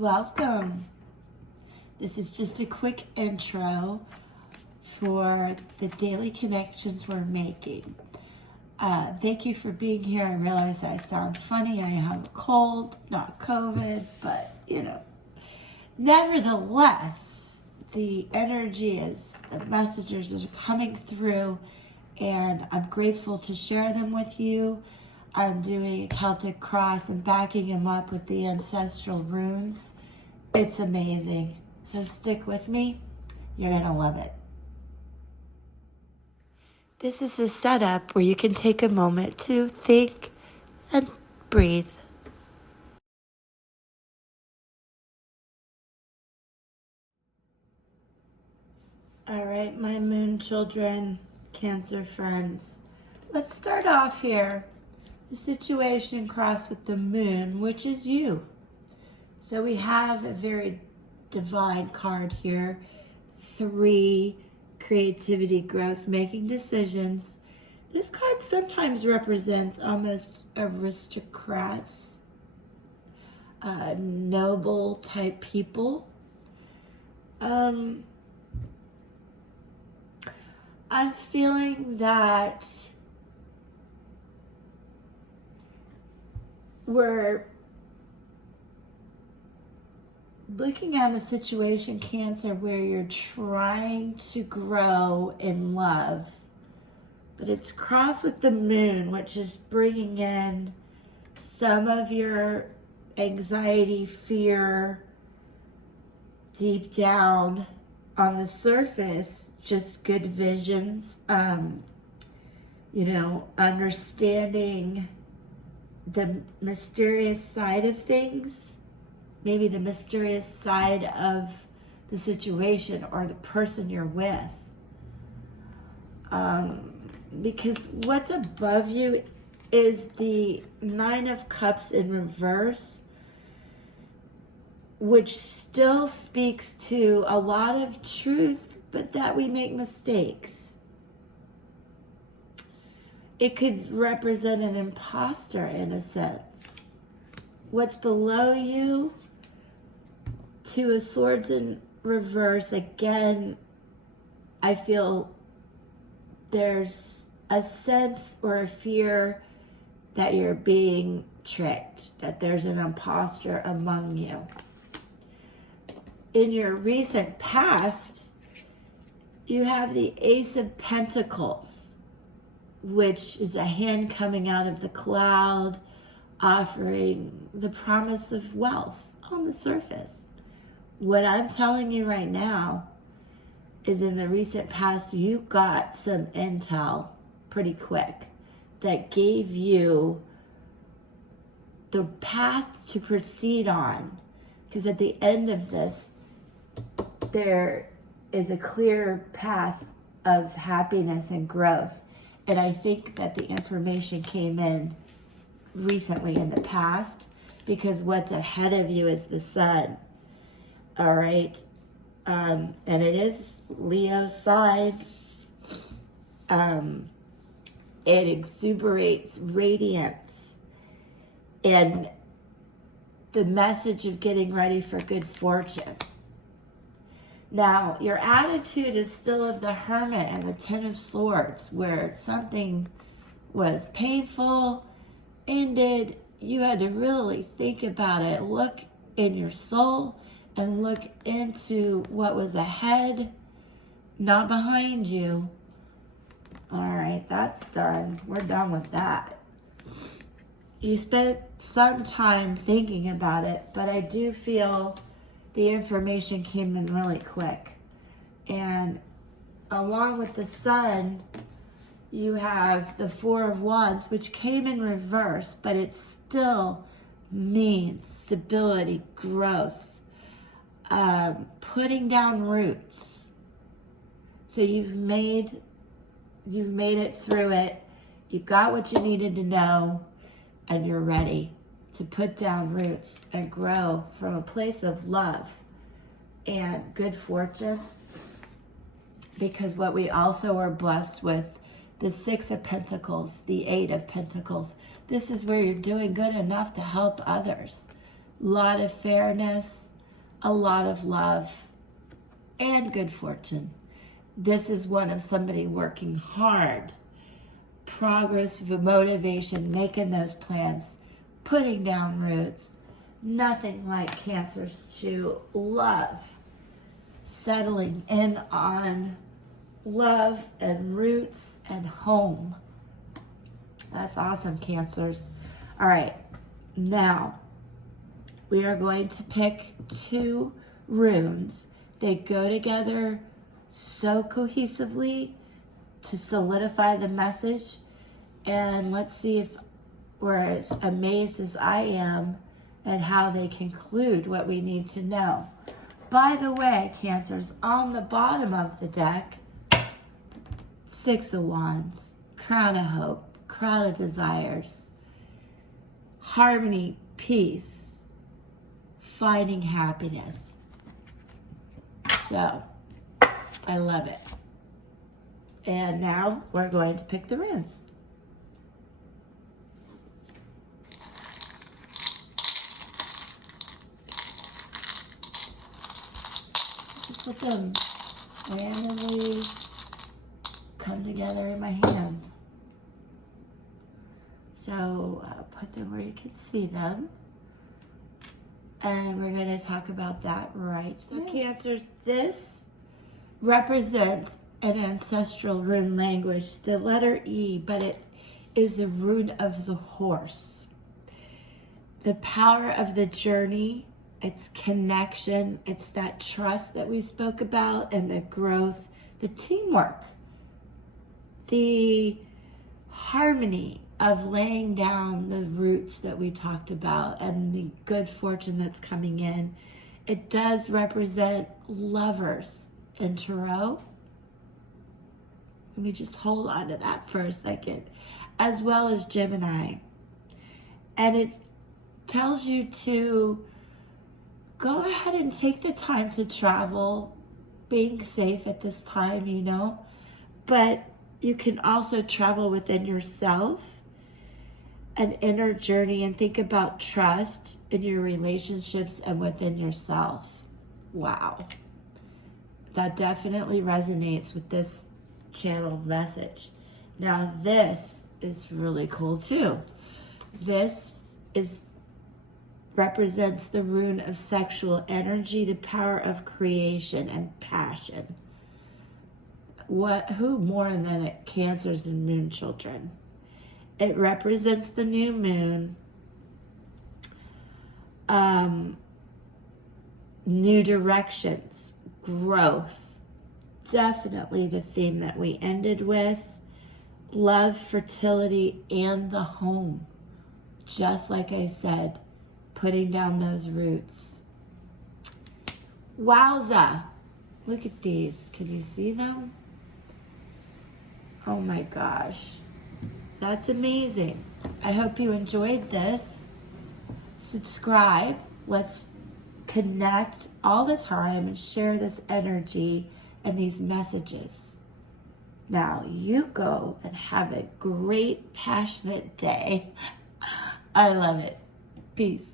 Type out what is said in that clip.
Welcome. This is just a quick intro for the daily connections we're making. Thank you for being here. I realize I sound funny. I have a cold, not COVID, but nevertheless, the energy is, the messages are coming through, and I'm grateful to share them with you. I'm doing a Celtic Cross and backing him up with the Ancestral Runes. It's amazing. So stick with me. You're going to love it. This is a setup where you can take a moment to think and breathe. All right, my moon children, Cancer friends. Let's start off here. The situation crossed with the moon, which is you. So we have a very divine card here. 3, creativity, growth, making decisions. This card sometimes represents almost aristocrats, noble type people. I'm feeling that we're looking at a situation, Cancer, where you're trying to grow in love, but it's crossed with the moon, which is bringing in some of your anxiety, fear, deep down. On the surface, just good visions, understanding the mysterious side of things, maybe the mysterious side of the situation or the person you're with. Because what's above you is the 9 of Cups in reverse, which still speaks to a lot of truth, but that we make mistakes. It could represent an imposter in a sense. What's below you, 2 of Swords in reverse, again, I feel there's a sense or a fear that you're being tricked, that there's an imposter among you. In your recent past, you have the Ace of Pentacles, which is a hand coming out of the cloud, offering the promise of wealth on the surface. What I'm telling you right now is in the recent past, you got some intel pretty quick that gave you the path to proceed on. Because at the end of this, there is a clear path of happiness and growth. And I think that the information came in recently in the past, because what's ahead of you is the sun. All right. And it is Leo's side. It exuberates radiance and the message of getting ready for good fortune. Now, your attitude is still of the Hermit and the 10 of Swords, where something was painful, ended, you had to really think about it, look in your soul and look into what was ahead, not behind you. All right, that's done. We're done with that. You spent some time thinking about it, but I do feel the information came in really quick. And along with the sun, you have the 4 of Wands, which came in reverse, but it still means stability, growth, putting down roots. So you've made it through it. You got what you needed to know, and you're ready to put down roots and grow from a place of love and good fortune. Because what we also are blessed with, the 6 of Pentacles, the 8 of Pentacles, this is where you're doing good enough to help others. A lot of fairness, a lot of love and good fortune. This is one of somebody working hard, progress, motivation, making those plans, putting down roots. Nothing like Cancers to love, settling in on love and roots and home. That's awesome, Cancers. All right, now we are going to pick 2 runes. They go together so cohesively to solidify the message. And let's see if we're as amazed as I am at how they conclude what we need to know. By the way, Cancers, on the bottom of the deck, 6 of Wands, Crown of Hope, Crown of Desires, harmony, peace, finding happiness. So, I love it. And now we're going to pick the runes. Just let them randomly come together in my hand. So I'll put them where you can see them. And we're going to talk about that right now. So Cancers, this represents an ancestral rune language, the letter E, but it is the rune of the horse. The power of the journey, it's connection, it's that trust that we spoke about, and the growth, the teamwork, the harmony of laying down the roots that we talked about and the good fortune that's coming in. It does represent lovers in tarot. Let me just hold on to that for a second. As well as Gemini. And it tells you to go ahead and take the time to travel, being safe at this time, you know. But you can also travel within yourself, an inner journey, and think about trust in your relationships and within yourself. Wow. That definitely resonates with this channeled message. Now this is really cool too. This represents the rune of sexual energy, the power of creation and passion. Who more than it? Cancers and moon children. It represents the new moon, new directions, growth. Definitely the theme that we ended with. Love, fertility, and the home. Just like I said, putting down those roots. Wowza. Look at these. Can you see them? Oh my gosh. That's amazing. I hope you enjoyed this. Subscribe. Let's connect all the time and share this energy and these messages. Now you go and have a great, passionate day. I love it. Peace.